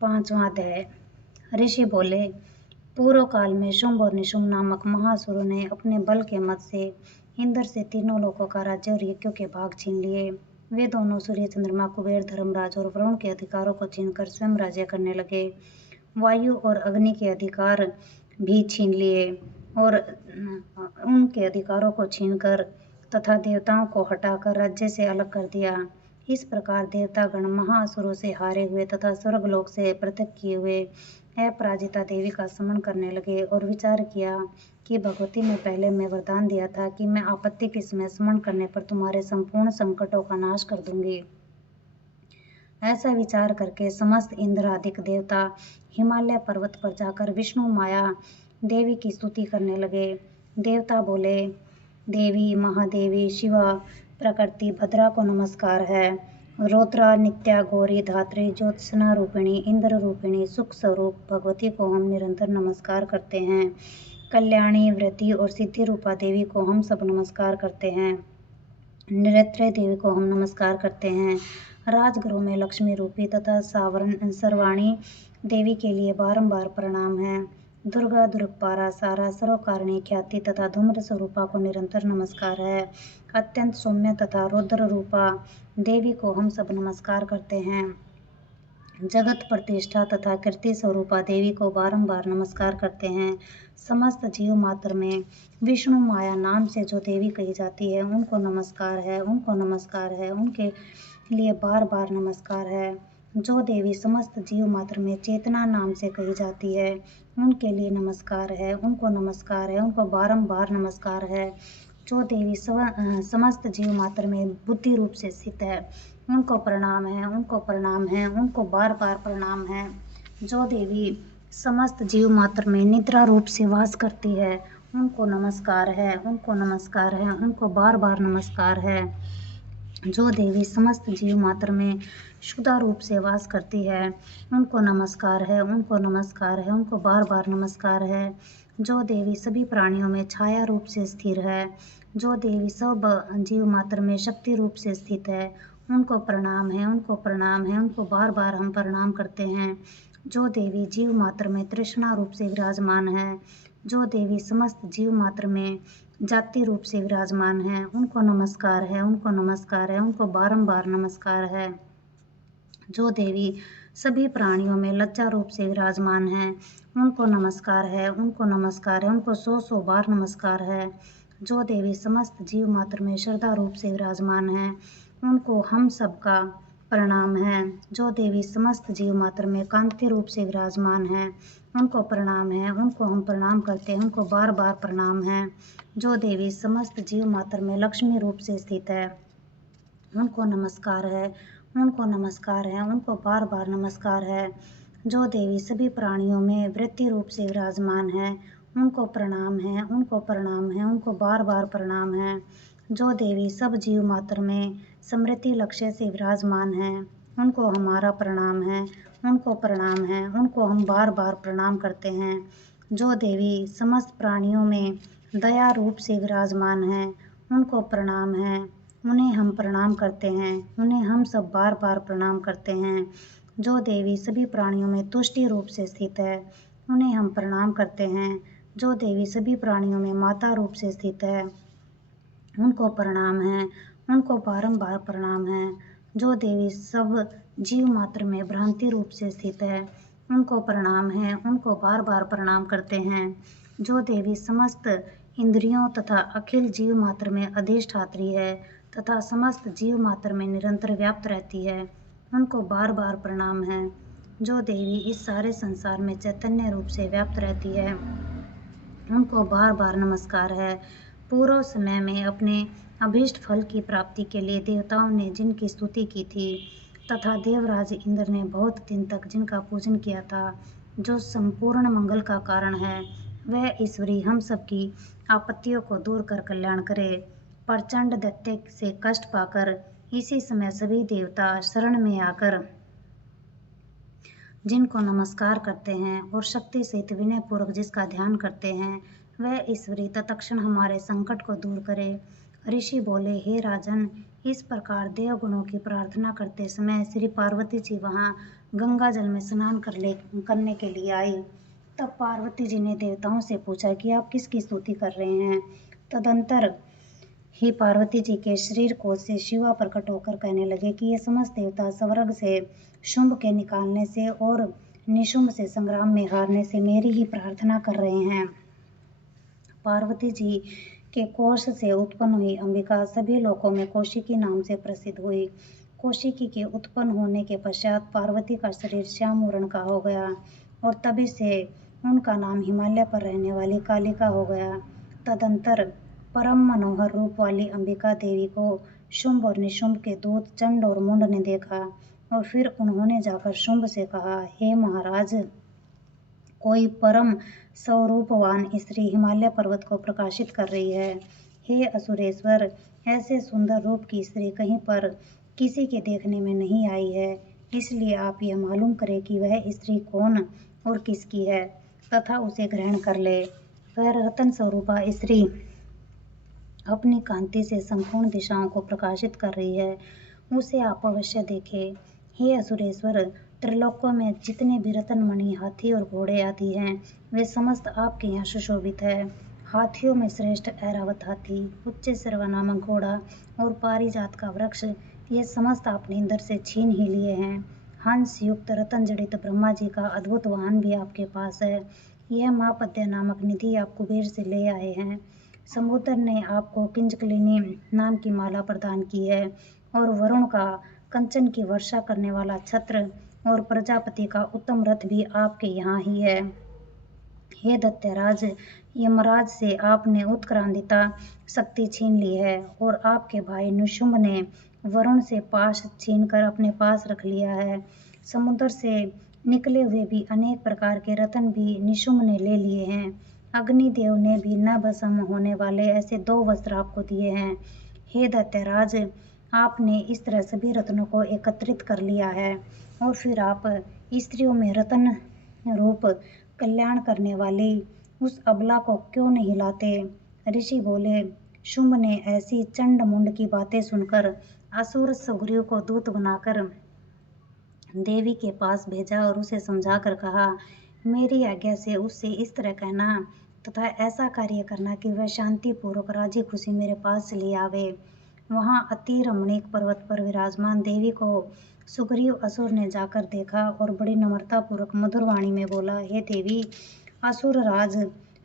5वां अध्याय। ऋषि बोले, पूर्व काल में शुंभ और निशुंभ नामक महासुरों ने अपने बल के मत से इंद्र से तीनों लोकों का राज्य और यज्ञों के भाग छीन लिए। वे दोनों सूर्य, चंद्रमा, कुबेर, धर्मराज और वरुण के अधिकारों को छीनकर स्वयं राज्य करने लगे। वायु और अग्नि के अधिकार भी छीन लिए और उनके अधिकारों को छीनकर तथा देवताओं को हटाकर राज्य से अलग कर दिया। इस प्रकार देवतागण महाअसुरों से हारे हुए तथा स्वर्गलोक से पृथक किए हुए अपराजिता देवी का स्मरण करने लगे और विचार किया कि भगवती ने पहले मैं वरदान दिया था कि मैं आपत्ति के समय स्मरण करने पर तुम्हारे संपूर्ण संकटों का नाश कर दूंगी। ऐसा विचार करके समस्त इंद्रादिक देवता हिमालय पर्वत पर जाकर विष्णु माया देवी की स्तुति करने लगे। देवता बोले, देवी, महादेवी, शिवा, प्रकृति, भद्रा को नमस्कार है। रौद्रा, नित्या, गौरी, धात्री, ज्योत्सना रूपिणी, इंद्र रूपिणी, सुख स्वरूप भगवती को हम निरंतर नमस्कार करते हैं। कल्याणी, वृद्धि और सिद्धि रूपा देवी को हम सब नमस्कार करते हैं। नृत्य देवी को हम नमस्कार करते हैं। राजगृह में लक्ष्मी रूपी तथा सर्वाणी देवी के लिए बारंबार प्रणाम है। दुर्गा, दुर्गपारा, सारा, सर्वकारिणी, ख्याति तथा धूम्र स्वरूपा को निरंतर नमस्कार है। अत्यंत सौम्य तथा रौद्र रूपा देवी को हम सब नमस्कार करते हैं। जगत प्रतिष्ठा तथा कीर्ति स्वरूपा देवी को बारंबार नमस्कार करते हैं। समस्त जीव मात्र में विष्णु माया नाम से जो देवी कही जाती है उनको नमस्कार है, उनको नमस्कार है, उनके लिए बार बार नमस्कार है। जो देवी समस्त जीव मात्र में चेतना नाम से कही जाती है उनके लिए नमस्कार है, उनको नमस्कार है, उनको बारंबार नमस्कार है। जो देवी समस्त जीव मात्र में बुद्धि रूप से स्थित है उनको प्रणाम है, उनको प्रणाम है, उनको बार बार प्रणाम है। जो देवी समस्त जीव मात्र में निद्रा रूप से वास करती है उनको नमस्कार है, उनको नमस्कार है, उनको बार बार नमस्कार है। जो देवी समस्त जीव मात्र में शुद्धा रूप से वास करती है उनको नमस्कार है, उनको नमस्कार है, उनको बार बार नमस्कार है। जो देवी सभी प्राणियों में छाया रूप से स्थिर है, जो देवी सब जीव मात्र में शक्ति रूप से स्थित है उनको प्रणाम है, उनको प्रणाम है, उनको बार बार हम प्रणाम करते हैं। जो देवी जीव मात्र में तृष्णा रूप से विराजमान है, जो देवी समस्त जीव मात्र में जाति रूप से विराजमान है उनको नमस्कार है, उनको नमस्कार है, उनको बारंबार नमस्कार है। जो देवी सभी प्राणियों में लज्जा रूप से विराजमान है उनको नमस्कार है, उनको नमस्कार है, उनको 100 बार नमस्कार है। जो देवी समस्त जीव मात्र में श्रद्धा रूप से विराजमान है उनको हम सबका प्रणाम है। जो देवी समस्त जीव मात्र में कांति रूप से विराजमान है उनको प्रणाम है, उनको हम प्रणाम करते हैं, उनको बार बार प्रणाम है। जो देवी समस्त जीव मात्र में लक्ष्मी रूप से स्थित है उनको नमस्कार है, उनको नमस्कार है, उनको बार बार नमस्कार है। जो देवी सभी प्राणियों में वृद्धि रूप से विराजमान है उनको प्रणाम है, उनको प्रणाम है, उनको बार बार प्रणाम है। जो देवी सब जीव मात्र में समृद्धि लक्ष्य से विराजमान है उनको हमारा प्रणाम है, उनको प्रणाम है, उनको हम बार बार प्रणाम करते हैं। जो देवी समस्त प्राणियों में दया रूप से विराजमान है उनको प्रणाम है, उन्हें हम प्रणाम करते हैं, उन्हें हम सब बार बार प्रणाम करते हैं। जो देवी सभी प्राणियों में तुष्टि रूप से स्थित है उन्हें हम प्रणाम करते हैं। जो देवी सभी प्राणियों में माता रूप से स्थित है उनको प्रणाम है, उनको बारंबार प्रणाम है। जो देवी सब जीव मात्र में भ्रांति रूप से स्थित है उनको प्रणाम है, उनको बार बार प्रणाम करते हैं। जो देवी समस्त इंद्रियों तथा अखिल जीव मात्र में अधिष्ठात्री है तथा समस्त जीव मात्र में निरंतर व्याप्त रहती है उनको बार बार प्रणाम है। जो देवी इस सारे संसार में चैतन्य रूप से व्याप्त रहती है उनको बार बार नमस्कार है। पूर्व समय में अपने अभीष्ट फल की प्राप्ति के लिए देवताओं ने जिनकी स्तुति की थी तथा देवराज इंद्र ने बहुत दिन तक जिनका पूजन किया था, जो संपूर्ण मंगल का कारण है, वह ईश्वरी हम सबकी आपत्तियों को दूर कर कल्याण करे। प्रचंड दैत्य से कष्ट पाकर इसी समय सभी देवता शरण में आकर जिनको नमस्कार करते हैं और शक्ति सहित विनय पूर्वक जिसका ध्यान करते हैं, वह ईश्वरी तत्क्षण हमारे संकट को दूर करे। ऋषि बोले, हे राजन, इस प्रकार देवगुणों की प्रार्थना करते समय श्री पार्वती जी वहाँ गंगा जल में स्नान करने के लिए आई। तब पार्वती जी ने देवताओं से पूछा कि आप किसकी स्तुति कर रहे हैं। तदंतर ही पार्वती जी के शरीर को से शिवा प्रकट होकर कहने लगे कि ये समस्त देवता स्वर्ग से शुंभ के निकालने से और निशुंभ से संग्राम में हारने से मेरी ही प्रार्थना कर रहे हैं। पार्वती जी के कोष से उत्पन्न हुई अंबिका सभी लोकों में कौशिकी नाम से प्रसिद्ध हुई। कौशिकी के उत्पन्न होने के पश्चात पार्वती का शरीर श्याम वर्ण का हो गया और तभी से उनका नाम हिमालय पर रहने वाली कालिका हो गया। तदंतर परम मनोहर रूप वाली अंबिका देवी को शुंभ और निशुंभ के दूत चंड और मुंड ने देखा और फिर उन्होंने जाकर शुंभ से कहा, हे महाराज, कोई परम स्वरूपवान स्त्री हिमालय पर्वत को प्रकाशित कर रही है। हे असुरेश्वर, ऐसे सुंदर रूप की स्त्री कहीं पर किसी के देखने में नहीं आई है, इसलिए आप यह मालूम करें कि वह स्त्री कौन और किसकी है तथा उसे ग्रहण कर ले। वह रतन स्वरूपा स्त्री अपनी कांति से संपूर्ण दिशाओं को प्रकाशित कर रही है, उसे आप अवश्य देखें। हे असुरेश्वर, त्रिलोकों में जितने भी रत्नमणि, हाथी और घोड़े आदि हैं, वे समस्त आपके यहाँ सुशोभित है। हाथियों में श्रेष्ठ ऐरावत हाथी, उच्चैःश्रवा नामक घोड़ा और पारिजात का वृक्ष, ये समस्त आपने इंद्र से छीन ही लिए हैं। हंस युक्त रतन जड़ित ब्रह्मा जी का अद्भुत वाहन भी आपके पास है। यह महापद्य नामक निधि आप कुबेर से ले आए हैं। समुद्र ने आपको किंजकलिनी नाम की माला प्रदान की है और वरुण का कंचन की वर्षा करने वाला छत्र और प्रजापति का उत्तम रथ भी आपके यहाँ ही है। हे दैत्यराज, यमराज से आपने उत्क्रांतिता शक्ति छीन ली है और आपके भाई निशुंभ ने वरुण से पाश छीनकर अपने पास रख लिया है। समुद्र से निकले हुए भी अनेक प्रकार के रत्न भी निशुंभ ने ले लिए हैं। अग्निदेव ने भी न भस्म होने वाले ऐसे 2 वस्त्र आपको दिए हैं। हे दैत्यराज, आपने इस तरह सभी रत्नों को एकत्रित कर लिया है और फिर आप स्त्रियों में रत्न रूप कल्याण करने वाली उस अबला को क्यों नहीं लाते। ऋषि बोले, शुंभ ने ऐसी चंड मुंड की बातें सुनकर असुर सुग्रीव को दूत बनाकर देवी के पास भेजा और उसे समझाकर कहा, मेरी आज्ञा से उससे इस तरह कहना तथा ऐसा कार्य करना कि वह शांति पूर्वक राजी खुशी मेरे पास चली आवे। वहां अति रमणीक पर्वत पर विराजमान देवी को सुग्रीव असुर ने जाकर देखा और बड़ी नम्रता पूर्वक मधुर वाणी में बोला, हे देवी, असुर राज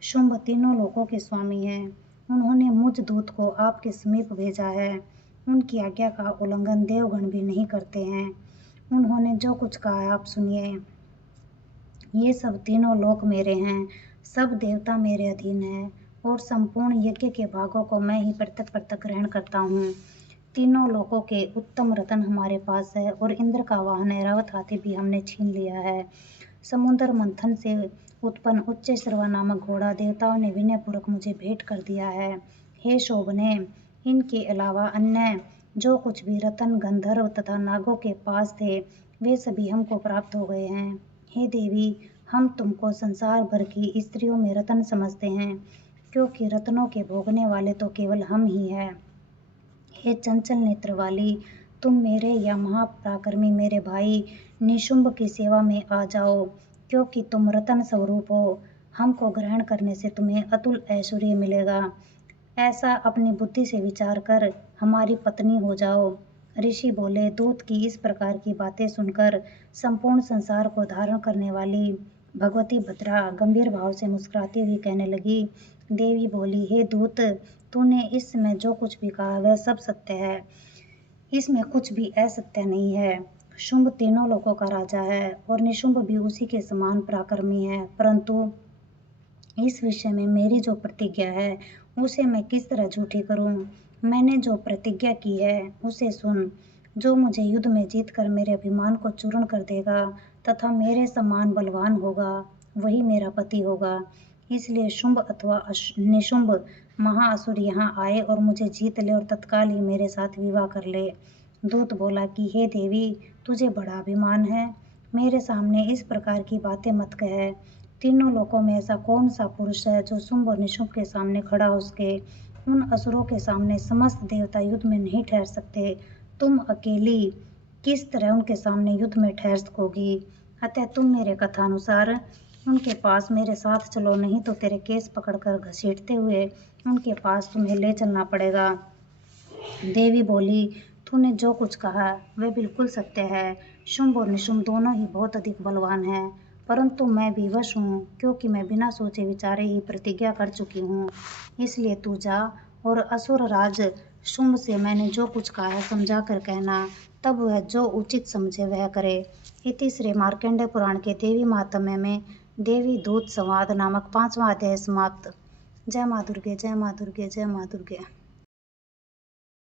शुंभ तीनों लोकों के स्वामी हैं। उन्होंने मुझ दूत को आपके समीप भेजा है। उनकी आज्ञा का उल्लंघन देवगण भी नहीं करते हैं। उन्होंने जो कुछ कहा है आप सुनिए। ये सब तीनों लोक मेरे हैं, सब देवता मेरे अधीन हैं और संपूर्ण यज्ञ के भागों को मैं ही पृथक पृथक ग्रहण करता हूँ। तीनों लोकों के उत्तम रतन हमारे पास है और इंद्र का वाहन ऐरावत हाथी भी हमने छीन लिया है। समुद्र मंथन से उत्पन्न उच्चैःश्रवा नामक घोड़ा देवताओं ने विनय पूर्वक मुझे भेंट कर दिया है। हे शोभने, इनके अलावा अन्य जो कुछ भी रतन गंधर्व तथा नागों के पास थे, वे सभी हमको प्राप्त हो गए हैं। हे देवी, हम तुमको संसार भर की स्त्रियों में रतन समझते हैं, क्योंकि रत्नों के भोगने वाले तो केवल हम ही हैं। हे चंचल नेत्र वाली, तुम मेरे या महापराक्रमी मेरे भाई निशुंभ की सेवा में आ जाओ, क्योंकि तुम रतन स्वरूप हो। हमको ग्रहण करने से तुम्हें अतुल ऐश्वर्य मिलेगा। ऐसा अपनी बुद्धि से विचार कर हमारी पत्नी हो जाओ। ऋषि बोले, दूत की इस प्रकार की बातें सुनकर संपूर्ण संसार को धारण करने वाली भगवती भद्रा गंभीर भाव से मुस्कुराती हुई कहने लगी। देवी बोली, हे दूत, तूने इस समय जो कुछ भी कहा वह सब सत्य है, इसमें कुछ भी असत्य नहीं है। शुंभ तीनों लोकों का राजा है और निशुंभ भी उसी के समान पराक्रमी है, परंतु इस विषय में मेरी जो प्रतिज्ञा है उसे मैं किस तरह झूठी करूं। मैंने जो प्रतिज्ञा की है उसे सुन। जो मुझे युद्ध में जीतकर मेरे अभिमान को चूर्ण कर देगा तथा मेरे समान बलवान होगा, वही मेरा पति होगा। इसलिए शुंभ अथवा निशुंभ महाअसुर यहाँ आए और मुझे जीत ले और तत्काल ही मेरे साथ विवाह कर ले। दूत बोला कि हे देवी, तुझे बड़ा अभिमान है, मेरे सामने इस प्रकार की बातें मत कह। तीनों लोकों में ऐसा कौन सा पुरुष है जो शुंभ और निशुंभ के सामने खड़ा हो सके। उन असुरों के सामने समस्त देवता युद्ध में नहीं ठहर सकते। तुम अकेली किस तरह उनके सामने युद्ध में ठहर सकोगी। अतः तुम मेरे कथानुसार उनके पास मेरे साथ चलो, नहीं तो तेरे केस पकड़कर घसीटते हुए उनके पास तुम्हें ले चलना पड़ेगा। देवी बोली, तूने जो कुछ कहा वह बिल्कुल सत्य है। शुंभ और निशुंभ दोनों ही बहुत अधिक बलवान हैं, परंतु मैं भी वश हूँ, क्योंकि मैं बिना सोचे विचारे ही प्रतिज्ञा कर चुकी हूँ। इसलिए तू जा और असुर राज शुंभ से मैंने जो कुछ कहा है समझा कर कहना, तब वह जो उचित समझे वह करे। इति श्री मार्कंडेय पुराण के देवी महात्म्य में देवी दूत संवाद नामक 5वां अध्याय समाप्त। जय माँ दुर्गे, जय माँ दुर्गे, जय माँ दुर्गे।